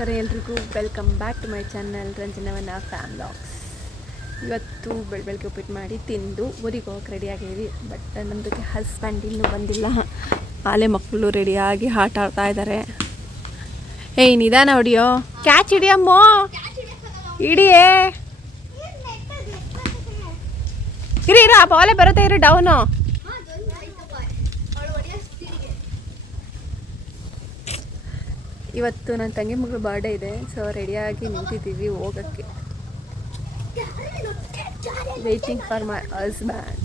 ನಮಸ್ಕಾರ ಎಲ್ರಿಗೂ, welcome back to my channel Ranjanavana fam vlogs. ಇವತ್ತು ಬೆಳಗ್ಗೆ ಉಪ್ಪಿಟ್ಟು ಮಾಡಿ ತಿಂದು ಊರಿಗೆ ಹೋಗಕ್ಕೆ ರೆಡಿಯಾಗಿದ್ದೀವಿ. ಬಟ್ ನಮ್ಮದಕ್ಕೆ ಹಸ್ಬೆಂಡ್ ಇನ್ನೂ ಬಂದಿಲ್ಲ. ಆಲೆ ಮಕ್ಕಳು ರೆಡಿಯಾಗಿ ಆಟ ಆಡ್ತಾ ಇದ್ದಾರೆ. ಏಯ್ ನಿಧಾನ ಹೊಡಿಯೋ, ಕ್ಯಾಚ್ ಹಿಡಿಯಮ್ಮೋ, ಹಿಡಿಯೇ, ಇರಿ ಆ ಬಾಲೆ ಬರುತ್ತೆ, ಇರಿ ಡೌನು. ಇವತ್ತು ನನ್ನ ತಂಗಿ ಮಗಳು ಬರ್ಡೇ ಇದೆ, ಸೊ ರೆಡಿಯಾಗಿ ನಿಂತಿದ್ದೀವಿ ಹೋಗೋಕ್ಕೆ. Waiting for my husband.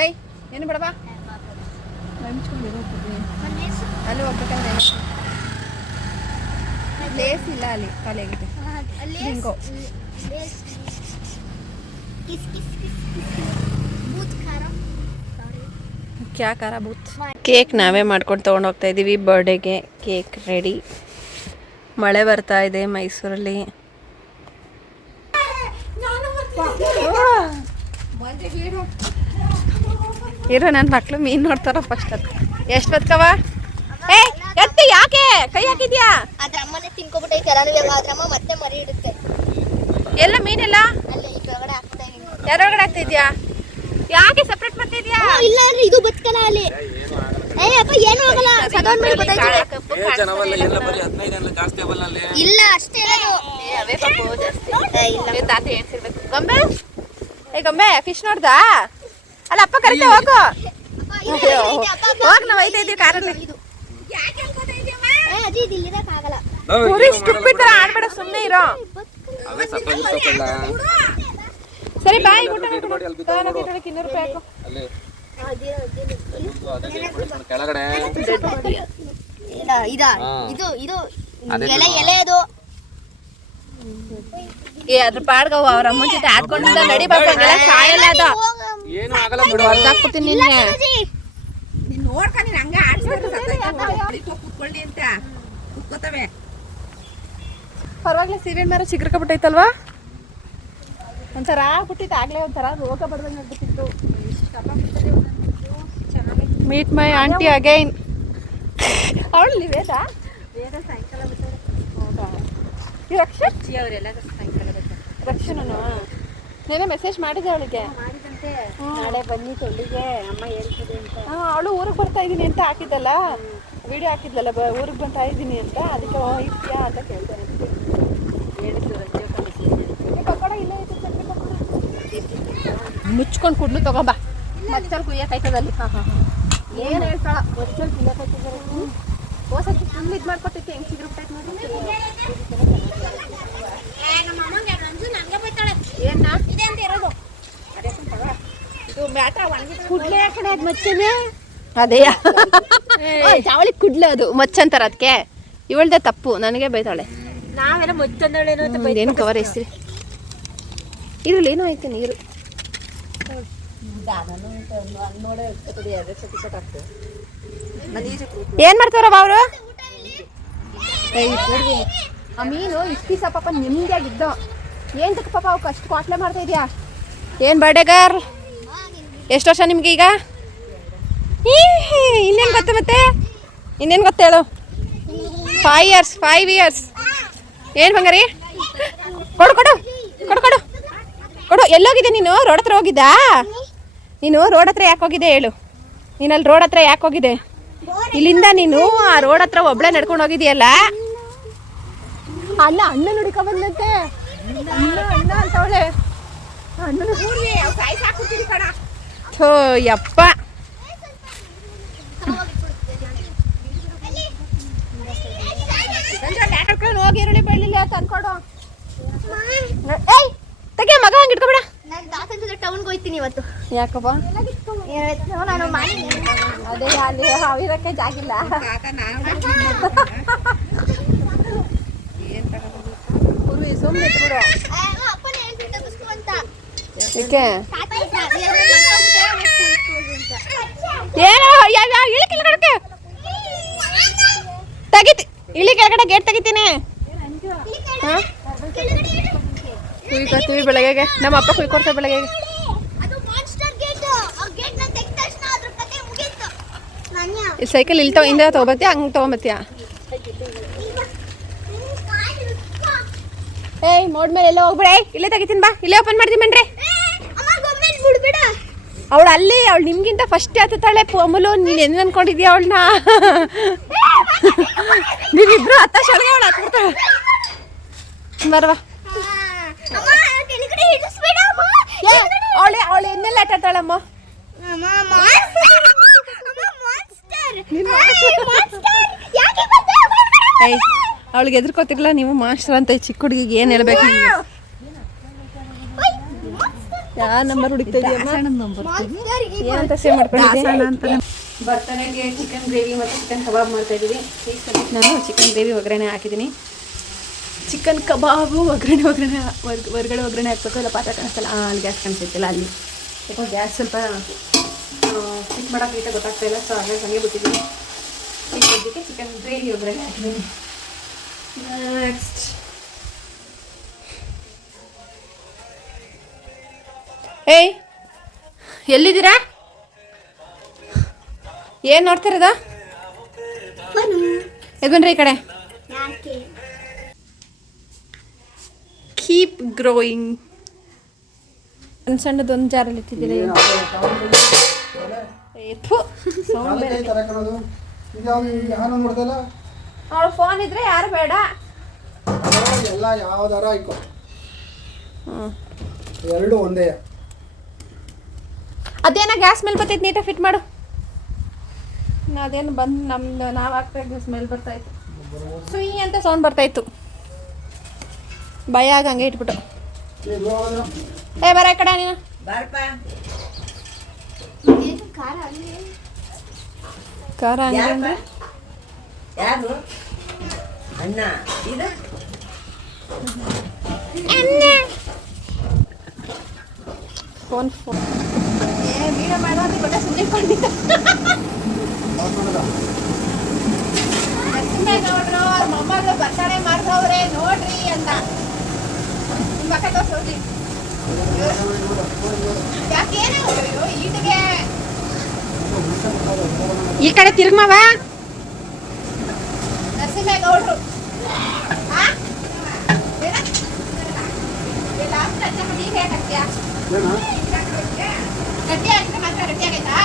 ಏಯ್ ಏನು ಬಿಡವಾ, ಅಲ್ಲಿ ಹೋಗ್ಬೇಕಂದ್ರೆ ಲೇಸ್ ಇಲ್ಲ, ಅಲ್ಲಿ ಖಾಲಿ ಆಗಿದೆ. ಹಿಂಗೋ ಕ್ಯಾ ಖಾರ ಬೂತ್. ಕೇಕ್ ನಾವೇ ಮಾಡ್ಕೊಂಡು ತೊಗೊಂಡು ಹೋಗ್ತಾ ಇದ್ದೀವಿ ಬರ್ಡೇಗೆ. Cake ready. ಮಳೆ ಬರ್ತಾ ಇದೆ ಮೈಸೂರಲ್ಲಿ. ಇರೋ ನನ್ನ ಮಕ್ಳು ಮೀನು ನೋಡ್ತಾರ ಫಸ್ಟ್. ಅದು ಎಷ್ಟು ಬದ್ಕವ? ಏ ಎತ್ತಿ, ಯಾಕೆ ಕೈ ಹಾಕಿದ್ಯಾ? ಅದ್ರ ಅಮ್ಮನೇ ತಿನ್ಕೊಬಿಟ್ಟೈತೆ. ಅದ್ರಮ್ಮ ಮತ್ತೆ ಮರಿ ಇಡುತ್ತೆ. ಎಲ್ಲ ಮೀನೆಲ್ಲ ಯಾರೊಳಗಡೆ ಆಗ್ತಿದ್ಯಾ? ಯಾಕೆ ಸಪ್ರೇಟ್ ಮಾಡ್ತಿದ್ಯಾ? ಇಲ್ಲ ಇದು ಬದುಕಲ್ಲ ಅಲ್ಲಿ. ಏ ಅಪ್ಪ ಏನು ಆಗಲ್ಲ, ಸದೌನ್ ಮಾಡಿ ಬದೈತೆ. ಇಲ್ಲ ಅಷ್ಟೇ ಇರೋದು. ಅವೇ ಪಾಪು ಜಾಸ್ತಿ. ಇಲ್ಲ ತಾತ ಹೇಳ್ತಿರ್ಬೇಕು. ಗೊಂಬೆ, ಏ ಗೊಂಬೆ ಫಿಶ್ ನೋಡ್ದಾ? ಅಲ್ಲ ಅಪ್ಪ ಕರಿತೆ, ಹೋಗು ಹೋಗ್, ನಾವು ಐತೆ ಇದೀವಿ ಕಾರಲ್ಲಿ. ಅಜ್ಜಿ ಇದು ಇಲ್ಲಿರಕ್ಕೆ ಆಗಲ್ಲ. ಪೂರಿ ಸ್ಟುಪಿಡ್ ತರ ಆಡ್ಬೇಡ, ಸುಮ್ಮನೆ ಇರೋ. ಸರಿ ಬಾಯ್, ಊಟ ಮಾಡಿ 200 ರೂಪಾಯಿ ಹಾಕು. ಎಲೆ ಅದು. ಏ ಅದ್ರ ಪಾಡ್ಗವು ಅವ್ರ ಅಮ್ಮನ ಜೊತೆ ಆಡ್ಕೊಂಡಿದ್ದ. ನಡಿ ಬಾಬಂಗೆಲ್ಲ ಸಾಯಲ್ಲ ಅದು. ಏನು ಆಗಲ್ಲ ಬಿಡು, ಅರ್ಧಾಕ್ಬಿಡ್ತೀನಿ ನಿನ್ನೆ. ನೀನು ನೋಡ್ಕ, ನೀನು ಹಂಗೆ ಆಡ್ಸ್ಕೊಂಡು ಕುತ್ಕೊಳ್ಳಿ ಅಂತ ಕುತ್ಕೋತವೆ. ಪರವಾಗಿಲ್ಲ, ಸೀರೆನ್ ಮರ ಚಿಗ್ರಕಬಿಟ್ಟೈತಲ್ವಾ? ಒಂಥರ ಆಗ್ಬಿಟ್ಟಿತ್ತು ಆಗ್ಲೇ, ಒಂಥರ ರೋಗ ಬಡ್ದಂಗೆ ಆಗ್ಬಿಟ್ಟಿತ್ತು. Meet my aunty again. ಅವಳು ವೇದ ಸಾಯಂಕಾಲ ಬರ್ತಾರೆ. ಹೌದಾ? ಈ ರಕ್ಷಣ್ ಅವರೆಲ್ಲ ಸಾಯಂಕಾಲ ಬರ್ತಾರೆ. ರಕ್ಷಣನು ನೆನೆ ಮೆಸೇಜ್ ಮಾಡಿದೆ ಅವಳಿಗೆ, ಮಾಡಿದಂತೆ ನಾಳೆ ಬನ್ನಿ ತೊಳ್ಳಿಗೆ ಅಮ್ಮ ಹೇಳ್ತದೆ ಅಂತ. ಅವಳು ಊರಿಗೆ ಬರ್ತಾ ಇದ್ದೀನಿ ಅಂತ ಹಾಕಿದ್ದಲ್ಲ, ವಿಡಿಯೋ ಹಾಕಿದ್ಲಲ್ಲ, ಊರಿಗೆ ಬರ್ತಾ ಇದ್ದೀನಿ ಅಂತ. ಅದಕ್ಕೆ ಇರ್ತೀಯಾ ಅಂತ ಕೇಳ್ದೆ. ಮುಚ್ಕೊಂಡು ಕುಡ್ಲು ತಗೋಬಾ, ಮಚ್ಚಲ್ ಕುಯ್ಯಕಾಯ್ತದಲ್ಲಿ. ಏನು ಹೇಳ್ತಾಳ, ಮಚ್ಚಲ್ ಕುಯ್ಯಕಾಯ್ತದ. ಹೋಸಕ್ಕೆ ಫುಲ್ ಇದು ಮಾಡ್ಕೊಟ್ಟೈತಿ, ಹೆಂಗೆ ಸಿಗ್ಬಿಟ್ಟೈತೆ ನೋಡಿ. ಏನ ಇದೆ ಅಂತ ಇರೋದು? ಇದು ಮ್ಯಾಟ್ರ ಒಣಗಿದ ಕುಡ್ಲೆ ಕಡೆ ಅದು ಮಚ್ಚನೆ. ಅದೇ ಚಾವಳಿ ಕುಡ್ಲೆ, ಅದು ಮಚ್ಚಂತಾರ. ಅದಕ್ಕೆ ಇವಳ್ದೆ ತಪ್ಪು, ನನಗೆ ಬೈತಾಳೆ. ನಾವೆಲ್ಲ ಮಚ್ಚಂದಳೇನೋ ಅಂತ ಬೈದು. ಏನು ಕವರ್ ಹೆಸ್ರಿ ಇದ್ರಲ್ಲಿ ಏನೋ ಐತೆ ನೀರು. ಏನ್ ಮಾಡ್ತಾರವ ಅವರು? ಆ ಮೀನು ಇಷ್ಟು ದಿವಸ ಪಾಪ ನಿಮ್ದಾಗಿದ್ದು, ಏನ್ ತಕ್ಕ ಪಾಪ ಅವಕ್ಕೆ ಅಷ್ಟು ಕ್ವಾಟ್ಲೆ ಮಾಡ್ತಾ ಇದೆಯಾ? ಏನು ಬರ್ಡೇ ಗರ್ಲ್, ಎಷ್ಟು ವರ್ಷ ನಿಮ್ಗೆ ಈಗ? ಇನ್ನೇನು ಗೊತ್ತ, ಮತ್ತೆ ಇನ್ನೇನು ಗೊತ್ತೇಳು? 5 ಇಯರ್ಸ್. ಏನು ಬಂಗಾರಿ? ಕೊಡು ಕೊಡು ಕೊಡು ಕೊಡು ಕೊಡು. ಎಲ್ಲೋಗಿದೆ ನೀನು? ರೋಡ್ ಹತ್ರ ಹೋಗಿದ್ದಾ? ನೀನು ರೋಡ್ ಹತ್ರ ಯಾಕೆ ಹೋಗಿದೆ ಹೇಳು? ನೀನಲ್ಲಿ ರೋಡ್ ಹತ್ರ ಯಾಕೆ ಹೋಗಿದೆ? ಇಲ್ಲಿಂದ ನೀನು ಆ ರೋಡ್ ಹತ್ರ ಒಬ್ಳೆ ನಡ್ಕೊಂಡು ಹೋಗಿದೆಯಲ್ಲ. ಅಣ್ಣ ನುಡಿಕೊ ಬಂದಂತೆ. ಅಣ್ಣ ಅಂತವಳೆ. ಥೋ ಯಪ್ಪ. ಹೋಗಿ ಈರುಳ್ಳಿ ಬೆಳ್ಳಿಲ್ಲ ಅಂತ ಅನ್ಕೊಡು. ಏಯ್ ತೆಗೆ ಮಗ, ಹಂಗೆ ಇಟ್ಕೊಬೇಡ. ಟೌನ್ಗೆ ಹೋಗ್ತೀನಿ ಇವತ್ತು. ಯಾಕಪ್ಪ? ನಾನು ಮಾಡಿ ಅದೇ ಅಲ್ಲಿ ಅವಿರಕ್ಕೆ ಜಾಗಿಲ್ಲ. ಸುಮ್ಮನೆ ಇಟ್ಬಿಡು. ಏಕೆ ಏನೋ ಇಳಿ ಕೆಳಗಡೆ ತೆಗಿತಿ, ಇಳಿ ಕೆಳಗಡೆ ಗೇಟ್ ತೆಗಿತೀನಿ. ಕುಯ್ಕೊತೀವಿ ಬೆಳಗ್ಗೆಗೆ. ನಮ್ಮ ಅಪ್ಪ ಕುಯ್ಕೊಡ್ತಾರೆ ಬೆಳಗ್ಗೆಗೆ. ಈ ಸೈಕಲ್ ಇಲ್ಲಿ ಇಂದ ತೊಗೊಬತ್ತೀಯ ಹಂಗೆ ತೊಗೊಂಬತ್ತೀಯ? ಏಯ್ ಮೋಡ್ ಮೇಲೆ ಎಲ್ಲ ಹೋಗ್ಬೇಡ. ಇಲ್ಲೇ ತೆಗಿತೀನಿ ಬಾ. ಇಲ್ಲೇ ಓಪನ್ ಮಾಡ್ತೀನಿ ಬನ್ರಿ. ಅವಳು ಅಲ್ಲಿ ಅವಳು ನಿಮ್ಗಿಂತ ಫಸ್ಟ್ ಹತ್ತಾಳೆ ಅಮೂಲು. ನೀನು ಏನು ಅನ್ಕೊಂಡಿದ್ಯಾ ಅವಳನ್ನ? ನೀವಿಬ್ರು ಹತ್ತಾಳೆ ಅವಳು ಹತ್ಬಿಡ್ತಾಳೆ. ಬರವಾ ಅವಳು ಎನ್ನೆಲ್ಲ ಆಟಾಡ್ತಾಳಮ್ಮ. ಏಯ್ ಅವಳಿಗೆ ಎದುರ್ಕೋತಿರ್ಲ ನೀವು ಮಾಸ್ಟರ್ ಅಂತ ಚಿಕ್ಕ ಹುಡುಗಿಗೆ ಏನು ಹೇಳ್ಬೇಕು? ಯಾವ ನಂಬರ್ ಹುಡುಕ್ತಾ ಏನಂತ ಸೇವ್ ಮಾಡ್ಕೊಂಡಿದ್ದೆ? ಬರ್ತನೆಗೆ ಚಿಕನ್ ಗ್ರೇವಿ ಮತ್ತು ಚಿಕನ್ ಕಬಾಬ್ ಮಾಡ್ತಾ ಇದ್ದೀವಿ. ನಾನು ಚಿಕನ್ ಗ್ರೇವಿ ಒಗ್ಗರಣೆ ಹಾಕಿದ್ದೀನಿ. ಚಿಕನ್ ಕಬಾಬು ಒಗ್ಗರಣೆ ಹೊರಗಡೆ ಒಗ್ಗರಣೆ ಹಾಕ್ಬೇಕು. ಇಲ್ಲ ಪಾತ್ರೆ ಕಾಣಿಸ್ತಲ್ಲ, ಅಲ್ಲಿ ಗ್ಯಾಸ್ ಕಾಣಿಸ್ತಿಲ್ಲ. ಅಲ್ಲಿ ಯಾಕೋ ಗ್ಯಾಸ್ ಸ್ವಲ್ಪ ಫಿಟ್ ಮಾಡೋಕೆ ಗೊತ್ತಾಗ್ತಾ ಇಲ್ಲ. ಸೊ ಹಾಗಾಗಿ ಹಂಗೆ ಬಿಟ್ಟಿದ್ದೀನಿ. ಈ ಸದ್ಯಕ್ಕೆ ಚಿಕನ್ ಗ್ರೇವಿ ಒಗ್ಗರಣೆ ಹಾಕಿದ್ದೀನಿ. ನೆಕ್ಸ್ಟ್ ಏಯ್ ಎಲ್ಲಿದ್ದೀರಾ? ಏನು ನೋಡ್ತಿರೋದ? ಎದ್ಬನ್ರಿ ಈ ಕಡೆ. Keep growing. ಒಂದು ಸಣ್ಣದೊಂದು ಜಾರಲ್ಲಿ ಇಟ್ಟಿದ್ದೀರಿ. ಅವಳು ಫೋನ್ ಇದ್ರೆ ಯಾರು ಬೇಡ. ಎರಡು ಒಂದೇ. ಅದೇನ ಗ್ಯಾಸ್ ಮೇಲೆ ಬರ್ತೈತೆ, ನೀಟಾಗಿ ಫಿಟ್ ಮಾಡು. ಅದೇನು ಬಂದು ನಮ್ದು ನಾವು ಹಾಕ್ತಾ ಸ್ಮೆಲ್ ಬರ್ತಾಯಿತ್ತು. ಸುಯಿ ಅಂತ ಸೌಂಡ್ ಬರ್ತಾಯಿತ್ತು. ಭಯ ಆಗ ಹಂಗೆ ಇಟ್ಬಿಟ್ಟು. ಏ ಬರ ಈ ಕಡೆ ನೀನು. ಖಾರ ಹಂಗೆ ಯಾರು ಅಣ್ಣ ಇದು ಫೋನ್ ವೀಡಿಯೋ ಮಾಡೋದು ಗೊತ್ತ. ಸುಮ್ಮನೆ ಕೊಂಡಿದ್ದ ನೋಡ್ರು ಅವ್ರ ಮೊಮ್ಮಗಳು ಬರ್ತಡೇ ಮಾಡ್ದವ್ರೆ ನೋಡ್ರಿ ಅಂತ ನಿಮ್ಮ ಪಕ್ಕ ತೋರಿಸೋದ್ರಿ. ಯಾಕೇನು ಈಟಿಗೆ ಈ ಕಡೆ ತಿರ್ಗಮವ ನರಸಿಂಹೇಗೌಡ್ರು. ಗಟ್ಟಿ ಆಗಿದ್ರೆ ಮಾತ್ರ ಗಟ್ಟಿ ಆಗೈತಾ?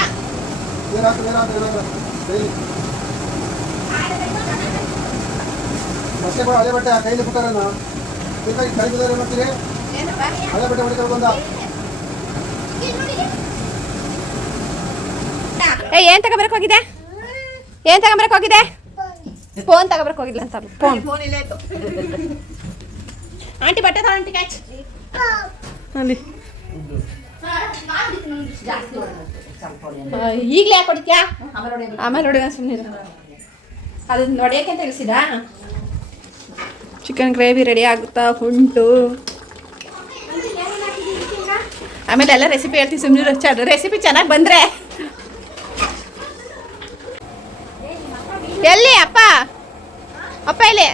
ಬಟ್ಟೆ ಅದೇ ಬಟ್ಟೆ ಕೈಲಿ ಬಿಟ್ಟಾರೇನ ಕೈ ಬಿದ್ದಾರೆ ಮಾಡ್ತೀರಿ? ಅದೇ ಬಟ್ಟೆ ಹೊಡಿತಾರೆ ಬಂದ. ಏನ್ ತಗೊಬರಕ್ ಹೋಗಿದೆ? ಏನ್ ತಗೊಂಬರಕ್ ಹೋಗಿದೆ? ಫೋನ್ ತಗೊಬರಕ್ ಹೋಗಿಲ್ಲ ಅಂತ. ಫೋನ್ ಆಂಟಿ ಬಟ್ಟೆ ತಗೊಂಡು ಕ್ಯಾಚ್ ಅಲ್ಲಿ ಈಗಲೇ ಯಾಕೆ ಹೊಡಿತ್ಯಾ? ಆಮೇಲೆ ಹೊಡಿದ ಸುಮ್ಮನೆ. ಅದನ್ನ ಹೊಡೆಯೋಕೆ ಅಂತ ತಿಳಿಸಿದ. ಚಿಕನ್ ಗ್ರೇವಿ ರೆಡಿ ಆಗುತ್ತಾ ಉಂಟು. ಆಮೇಲೆ ಎಲ್ಲ ರೆಸಿಪಿ ಹೇಳ್ತೀವಿ ಸುಮ್ಮನೆ. ರೆಸಿಪಿ ಚೆನ್ನಾಗಿ ಬಂದರೆ. ಎಲ್ಲಿ ಅಪ್ಪ? ಅಪ್ಪ ಇಲ್ಲಿ?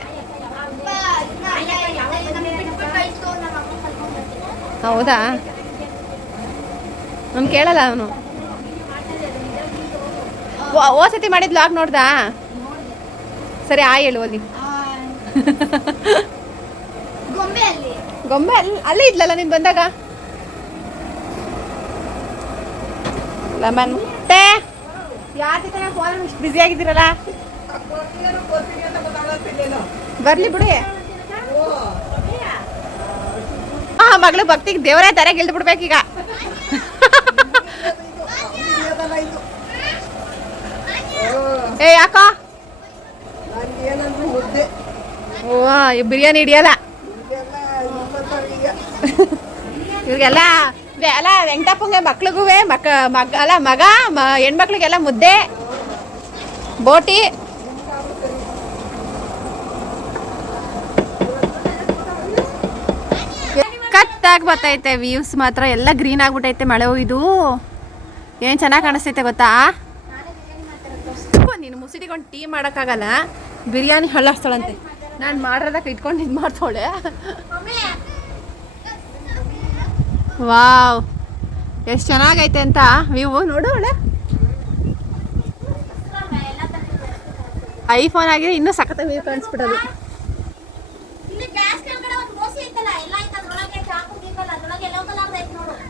ಹೌದಾ? ನಾನು ಕೇಳಲ್ಲ ಅವನು. ಓಸತಿ ಮಾಡಿದ್ ಲಾಗ್ ನೋಡ್ದಾ? ಸರಿ ಹೇಳು ಓದಿ. ಗೊಂಬೆ ಅಲ್ಲೇ ಇದ್ಲಲ್ಲ ನೀನು ಬಂದಾಗ. ಲೆಮನ್ ಟೇ ಯಾಕೆ ಫೋನ್ ಇಷ್ಟು ಬ್ಯುಸಿ ಆಗಿದ್ದೀರಲ್ಲ? ಬರ್ಲಿ ಬಿಡಿ. ಮಗಳು ಭಕ್ತಿಗೆ ದೇವರೇ ತರೆಗೆ ಇಳ್ದು ಬಿಡ್ಬೇಕೀಗ. ಏ ಯಾಕ ಬಿರಿಯಾನಿ ಹಿಡಿಯಲ್ಲ ಇವ್ರಿಗೆಲ್ಲ. ಎಲ್ಲ ವೆಂಕಟಪ್ಪಂಗೆ ಮಕ್ಳಿಗೂ ಮಗ ಹೆಣ್ಮಕ್ಳಿಗೆಲ್ಲ ಮುದ್ದೆ ಬೋಟಿ. ಕತ್ತಾಗಿ ಬರ್ತೈತೆ. ವ್ಯೂಸ್ ಮಾತ್ರ ಎಲ್ಲ ಗ್ರೀನ್ ಆಗ್ಬಿಟ್ಟೈತೆ. ಮಳೆ ಹೋಗಿದ್ದು ಏನು ಚೆನ್ನಾಗಿ ಕಾಣಿಸ್ತೈತೆ ಗೊತ್ತಾ? ನೀನು ಮುಸಿಡಿಕೊಂಡು ಟೀ ಮಾಡೋಕ್ಕಾಗಲ್ಲ. ಬಿರಿಯಾನಿ ಹಳ್ಳಾಡ್ತಾಳಂತೆ. ನಾನು ಮಾಡೋದಕ್ಕೆ ಇಟ್ಕೊಂಡು ಇದು ಮಾಡ್ತಾಳೆ. ವಾವ್ ಎಷ್ಟು ಚೆನ್ನಾಗೈತೆ ಅಂತ ವ್ಯೂ ನೋಡು ಒಳ್ಳೆ ಐಫೋನ್ ಆಗಿದೆ ಇನ್ನೂ ಸಖತ್ ವ್ಯೂ ಕಾಣಿಸ್ಬಿಡೋದು.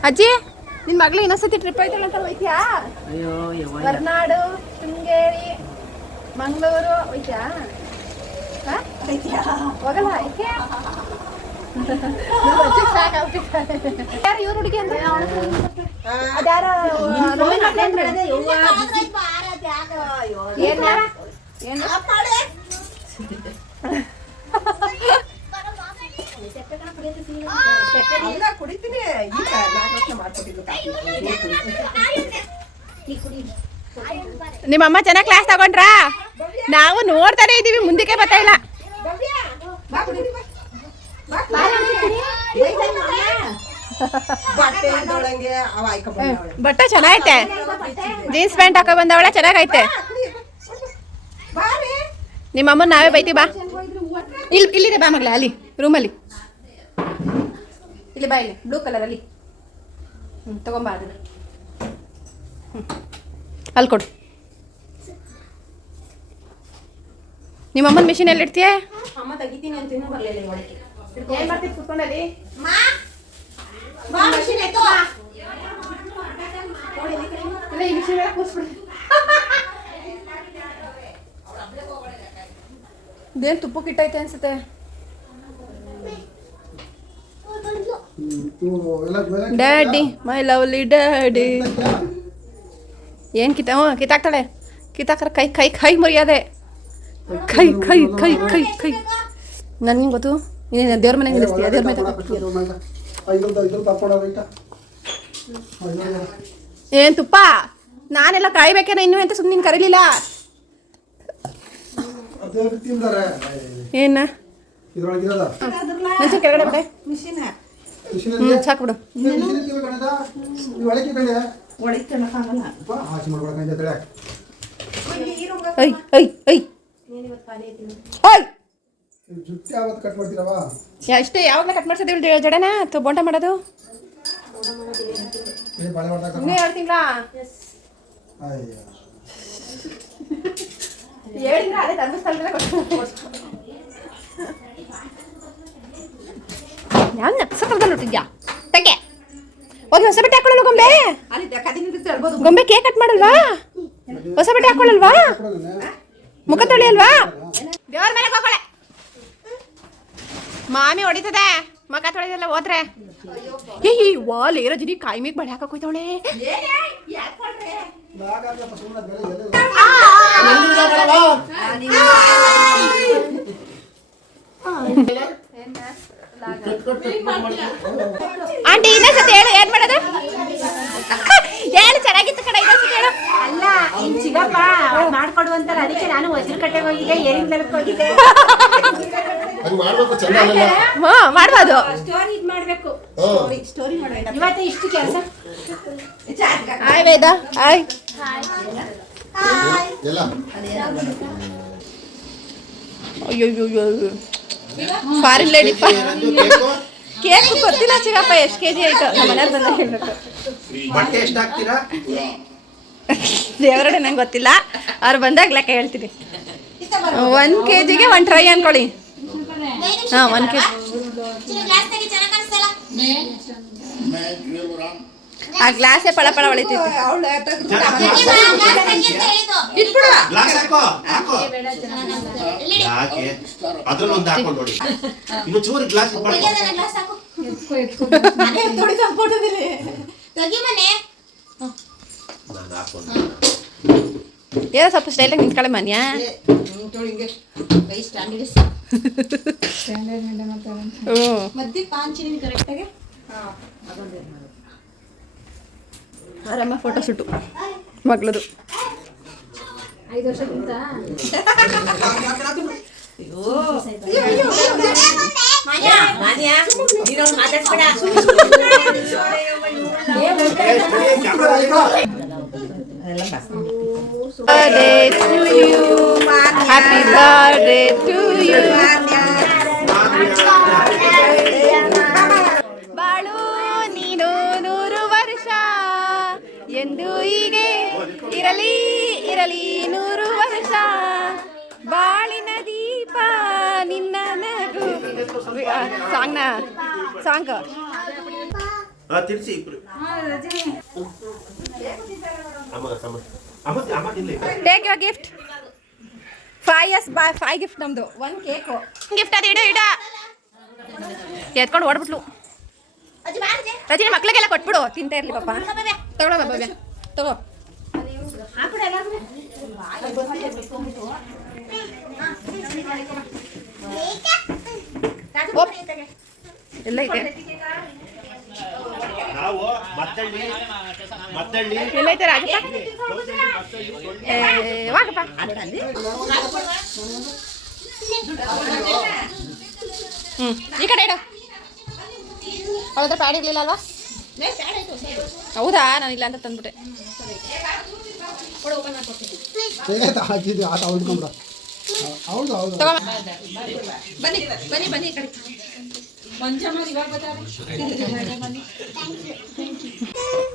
ಅಜ್ಜಿ ನಿನ್ ಮಗಳು ಇನ್ನೊಂದ್ಸತಿ ಟ್ರಿಪ್ ಐತಲ್ಲ ಅಂತ ಹೋಯ್ತ್ಯಾ? ಅಯ್ಯೋ ಹೊರನಾಡು, ಶೃಂಗೇರಿ, ಮಂಗಳೂರು ಹೋಯ್ತ್ಯಾ? ಹೋಗಲ್ಲ ಯಾಕೆ? ಯಾರು ಇವ್ರ ಹುಡುಗಿ ಅಂದ್ರೆ ಅದ್ಯಾರೋ ಕುಡಿತೀನಿ ನಿಮ್ಮಮ್ಮ ಚೆನ್ನಾಗಿ ಕ್ಲಾಸ್ ತಗೊಂಡ್ರಾ? ನಾವು ನೋಡ್ತಾನೆ ಇದೀವಿ, ಮುಂದಕ್ಕೆ ಬರ್ತಾ ಇಲ್ಲ. ಬಟ್ಟೆ ಚೆನ್ನಾಗೈತೆ, ಜೀನ್ಸ್ ಪ್ಯಾಂಟ್ ಹಾಕೋ ಬಂದವಳೆ, ಚೆನ್ನಾಗೈತೆ. ನಿಮ್ಮಮ್ಮ ನಾವೇ ಬೈತೀವಿ ಬಾ. ಇಲ್ಲಿದೆ ಬಾ ಮಗಳ, ಅಲ್ಲಿ ರೂಮಲ್ಲಿ ಇಲ್ಲಿ ಬಾ, ಇಲ್ಲಿ ಬ್ಲೂ ಕಲರ್ ಅಲ್ಲಿ ತಗೊಂಬಾ ಅದನ್ನ. ಅಲ್ಲಿ ಕೊಡು. ನಿಮ್ಮಮ್ಮನ ಮಿಷಿನ್ ಎಲ್ಲಿ ಇಡ್ತೀಯ? ಅಮ್ಮ ತೆಗಿತೀನಿ ಅಂತ ಇನ್ನೂ ಬರಲಿಲ್ಲ ಒಳಗೆ. ಏನ್ ಮಾಡ್ತೀವಿ ಕುತ್ಕೊಂಡಲ್ಲಿ? ಈ ಮಿಷಿನ್ ಮೇಲೆ ಕೂರಿಸ್ಬಿಡಿ. ಇದೇನು ತುಪ್ಪಕ್ಕೆ ಇಟ್ಟೈತೆ ಅನ್ಸುತ್ತೆ. Daddy my lovely daddy. ಏನು ಕಿತ್ತಾಕ್ತಾಳೆ, ಕಿತ್ತಾಕ್ರೆ ಕೈ ಕೈ ಕೈ ಮುರಿಯೋದೆ. ಕೈ ಕೈ ಕೈ ಕೈ ಕೈ ನನಗೆ ಗೊತ್ತು. ನೀನು ದೇವ್ರ ಮನೆಗೆ ನಿಲ್ಲಿಸ್ತೀಯ, ದೇವ್ರ ಮನೆ ಏನು ತುಪ್ಪ ನಾನೆಲ್ಲ ಕಾಯ್ಬೇಕೇನ ಇನ್ನು ಅಂತ ಸುಮ್ಮನೆ ಕರೀಲಿಲ್ಲ. ಏನ ಮೆಣಸಿನ ಕೆಳಗಡೆ ಬಿಡೆ, ಸಾಕು ಬಿಡು. ಐ ಐ ಐ ಅಷ್ಟೇ. ಯಾವಾಗಲೂ ಕಟ್ ಮಾಡ್ಸೋದು ಜಡನ ಬೋಂಟ ಮಾಡೋದು ಇನ್ನೂ 2 ತಿಂಗಳ ಹೇಳಿದ್ರೆ ಅದೇ ಧರ್ಮಸ್ಥಳದಲ್ಲೇ ಯಾವ ನಕ್ಷತ್ರದಲ್ಲಿ ಹುಟ್ಟಿದ್ಯಾ? ತಗೆ ಹೋಗಿ ಹೊಸ ಬಟ್ಟೆ ಹಾಕೊಳ್ಳಲ್ವ ಗೊಂಬೆ? ಗೊಂಬೆ ಕೇಕ್ ಕಟ್ ಮಾಡಲ್ವಾ? ಹೊಸ ಬಟ್ಟೆ ಹಾಕೊಳ್ಳಲ್ವಾ? ಮುಖ ತೊಳಿಯಲ್ವಾ? ದೇವ್ರ ಮನೆಗೆ ಹೋಗಳೆ ಮಾಮಿ ಹೊಡಿತದೆ ಮುಖ ತೊಳೆದಲ್ಲ ಹೋದ್ರೆ. ಏ ವಾಲ್ ರಜನಿ ಕಾಯಿ ಮೇಗ್ ಬಳೆ ಹಾಕಕ್ ಹೋಯ್ತವಳೆ. ಆಂಟಿ ಇನ್ನೊಂದ್ಸತಿ ಹೇಳು, ಏನ್ ಮಾಡೋದು ಹೇಳು. ಚೆನ್ನಾಗಿತ್ತು ಕಡೆ ಇನ್ನೊಂದ್ಸತಿ ಹೇಳು. ಅಲ್ಲ ಇನ್ ಚಿಗಪ್ಪ ಮಾಡ್ಕೊಡು ಅಂತಾರೆ, ಅದಕ್ಕೆ ನಾನು ವಜ್ರ ಕಟ್ಟೆಗೆ ಹೋಗಿದ್ದೆ, ಏರಿಂಗ್ ಹೋಗಿದ್ದೆ. ಮಾಡ್ಬೋದು. ಸ್ಟೋರಿ ಇದ್ ಮಾಡ್ಬೇಕು, ಸ್ಟೋರಿ ಮಾಡ್ಬೇಕು. ಇವತ್ತು ಇಷ್ಟು ಕೆಲಸ. ಹಾಯ್ ವೇದ. ಹಾಯ್. ಅಯ್ಯೋ ಫಾರಿನ್ ಲೇಡಿ ಕೇಕ್ ಗೊತ್ತಿಲ್ಲ ಚಿಗಪ್ಪ ಎಷ್ಟು ಕೆಜಿ ಆಯ್ತು. ನಮ್ಮ ಮನೆಯವ್ರು ಬಂದಾಗ ಹೇಳ್ಬೇಕು. ಬಟ್ಟೆ ಎಷ್ಟು ಹಾಕ್ತೀರಾ? ದೇವರಡೆ ನಂಗೆ ಗೊತ್ತಿಲ್ಲ, ಅವ್ರು ಬಂದಾಗ ಲೆಕ್ಕ ಹೇಳ್ತೀನಿ. 1 kgಗೆ 1 ಟ್ರೈ ಅನ್ಕೊಳ್ಳಿ. ಹಾಂ 1 kg. ಆ ಗ್ಲಾಸೇ ಪಳ ಪಳ ಹೊಳಿತೈತಿ. ಏನೋ ಸ್ವಲ್ಪ ಸ್ಟೈಲಾಗಿ ನಿಂತ್ಕೊಳ್ಳೆ ಮನ್ಯಾ. ಆರಾಮ ಫೋಟೋ ಶೂಟು ಮಗಳದು. 5 ವರ್ಷಕ್ಕಿಂತ Birthday to you, happy birthday to you. ಬಾಳು ನೀನು ಎಂದು ಹೀಗೆ ಇರಲಿ ಇರಲಿ 100 ವರ್ಷ ಬಾಳಿನ ದೀಪ ನಿನ್ನ ನಗು ಸಾಂಗ್ ತಿರ್ಸಿ ಇಬ್ರು take your gift 5 years by 5 gift ನಮ್ದು 1 ಕೇಕು ಗಿಫ್ಟ್ ಅದು ಇಡ ಎತ್ಕೊಂಡು ಓಡ್ಬಿಟ್ಲು ರಜನಿ ಮಕ್ಳಿಗೆಲ್ಲ ಕೊಟ್ಬಿಡು ತಿಂತಾ ಇರ್ಲಿ ಪಾಪ ತಗೊಳ ಭವ್ಯ ತಗೋ ಎಲ್ಲ ಇದೆ ಎಲ್ಲೈತೆ ರಾಜಪ್ಪ ವಾಗಪ್ಪ ಈ ಕಡೆ ಇಡು ಅವಳ ಹತ್ರ ಪ್ಯಾಡ್ ಇರ್ಲಿಲ್ಲ ಅಲ್ವಾ ಹೌದಾ ನಾನು ಇಲ್ಲ ಅಂತ ತಂದ್ಬಿಟ್ಟೆ ಬನ್ನಿ ಬನ್ನಿ ಬನ್ನಿ ಈ ಕಡೆ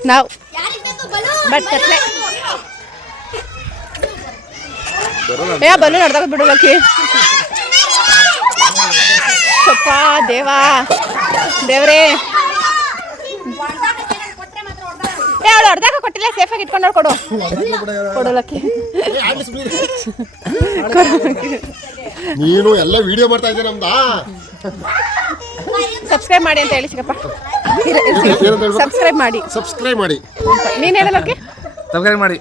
ನಾವು ಬಟ್ ಕತ್ಲೆ ಬಲ್ಲು ನಡ್ದಾಗ ಬಿಡೋಕೆ ಸೊಪ್ಪ ದೇವ್ರೇ ಅವಳು ಅರ್ಧಾಕ ಕೊಟ್ಟಿಲ್ಲ ಸೇಫಾಗಿ ಇಟ್ಕೊಂಡು ಕೊಡು ಕೊಡೋಲಕ್ಕೆ ನೀನು ಎಲ್ಲ ವಿಡಿಯೋ ಮಾಡ್ತಾ ಇದ್ದೀಯ ನಮ್ದಾ ಸಬ್ಸ್ಕ್ರೈಬ್ ಮಾಡಿ ಅಂತ ಹೇಳಿ ಚಿಕ್ಕಪ್ಪ ಸಬ್ಸ್ಕ್ರೈಬ್ ಮಾಡಿ ನೀನು ಹೇಳೋಕೆ ಸಬ್ಸ್ಕ್ರೈಬ್ ಮಾಡಿ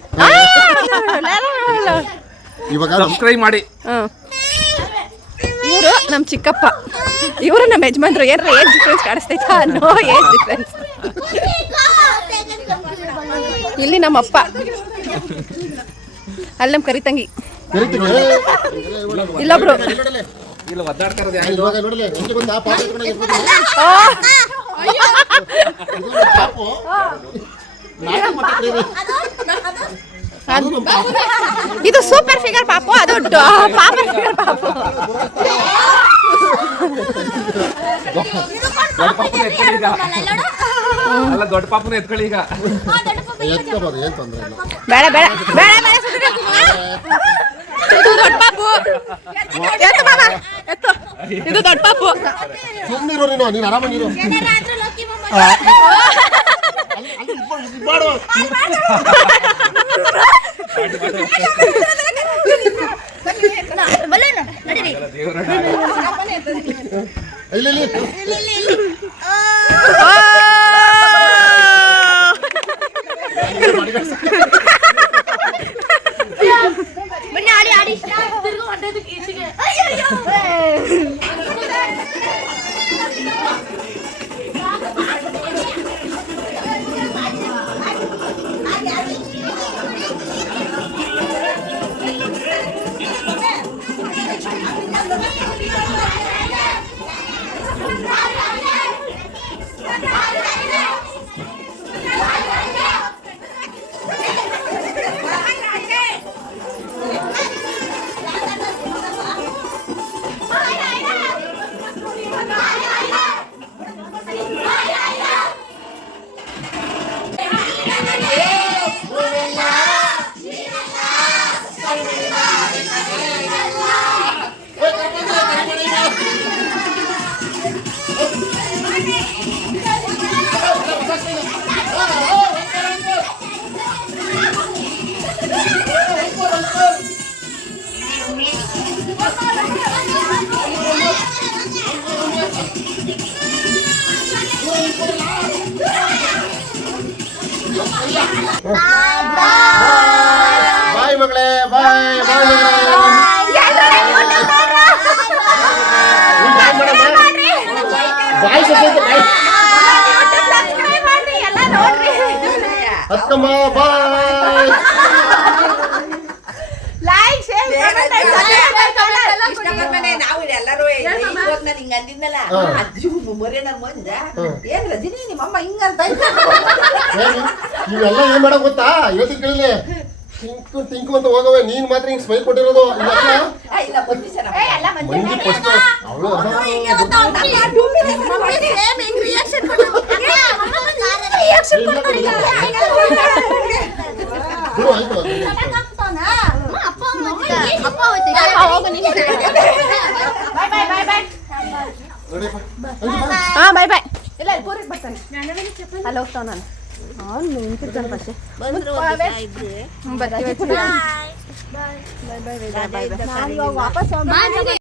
ಇವಾಗ ಸಬ್ಸ್ಕ್ರೈಬ್ ಮಾಡಿ ಇವರು ನಮ್ಮ ಚಿಕ್ಕಪ್ಪ ಇವರು ನಮ್ಮ ಯಜಮಾನ್ರು ಏನಾರ ಏಜ್ ಡಿಫ್ರೆನ್ಸ್ ಕಾಣಿಸ್ತೈತಾ ನೋ ಏಜ್ ಡಿಫ್ರೆನ್ಸ್ ಇಲ್ಲಿ ನಮ್ಮಪ್ಪ ಅಲ್ಲಿ ನಮ್ಮ ಕರಿತಂಗಿ ಇಲ್ಲೊಬ್ರು ಇಲ್ಲ ಒದ್ದಾಡ್ತಾರದು ಇವಾಗ ನೋಡಲಿ ಎಂಟು ಬಂದ ಪಾಪ ಇದು ಸೂಪರ್ ಫಿಗರ್ ಪಾಪು ಅದು ಪಾಪರ್ ಫಿಗರ್ ಪಾಪು ದೊಡ್ಡ ಪಾಪನ ಎತ್ಕೊಳ್ಳಿ ಈಗ ಅಲ್ಲ ದೊಡ್ಡ ಪಾಪನ ಎತ್ಕೊಳ್ಳಿ ಈಗ ಎತ್ಕೋಬೋದು ಏನು ತೊಂದರೆ ಇಲ್ಲ ಬೇಡ ಬೇಡ ಬೇಡ ಇದು ದೊಡ್ಡ ಪಾಪು ಎತ್ತು ಬಾಬಾ ಎತ್ತು ಇದು ದೊಡ್ಡ ಪಾಪು ಸುಮ್ಮನಿರೋ ನೀನು ಆರಾಮಾಗಿರು ಇಲ್ಲಿ ಬಾಯ್ ಮಗಳೇ ಬಾಯ್ ಅಕ್ಕಮ್ಮ ಬಾಯ್ ನಾವು ಎಲ್ಲರೂ ಹಿಂಗ ಅಂದಿದ್ನಲ್ಲ ಏನ್ ರಜನಿ ನಿಮ್ಮಮ್ಮ ಹಿಂಗಂತ ಇವೆಲ್ಲ ಏನ್ ಮಾಡಕ್ ಗೊತ್ತಾ ಇವತ್ತಿನ ಕೇಳಿಲಿ ಟಿಂಕು ಅಂತ ಹೋಗವೆ, ನೀನ್ ಮಾತ್ರ ಹಿಂಗ್ ಸ್ಮೈಲ್ ಕೊಟ್ಟಿರೋದು. ಇಲ್ಲ ಬಂದಿ ಸರ್ ಮಂಜು ಫಸ್ಟ್ ಅವಳು ಆಯ್ತು. ಅಪ್ಪ ಹೋಗು ನೀನು. ನೋಡಿಪ್ಪ ಹಾ ಬಾಯ್ ಬಾಯ್. ಇಲ್ಲ ಪೂರಿಗೆ ಬರ್ತಾನೆ, ಅಲ್ಲಿ ಹೋಗ್ತಾವ ನಾನು. ಅವ್ನು ನಿಂತಿರ್ತಾನೆ ಫಸ್ಟ್. ಬರ್ತೀವಿ. ಬಾಯ್ ಬಾಯ್.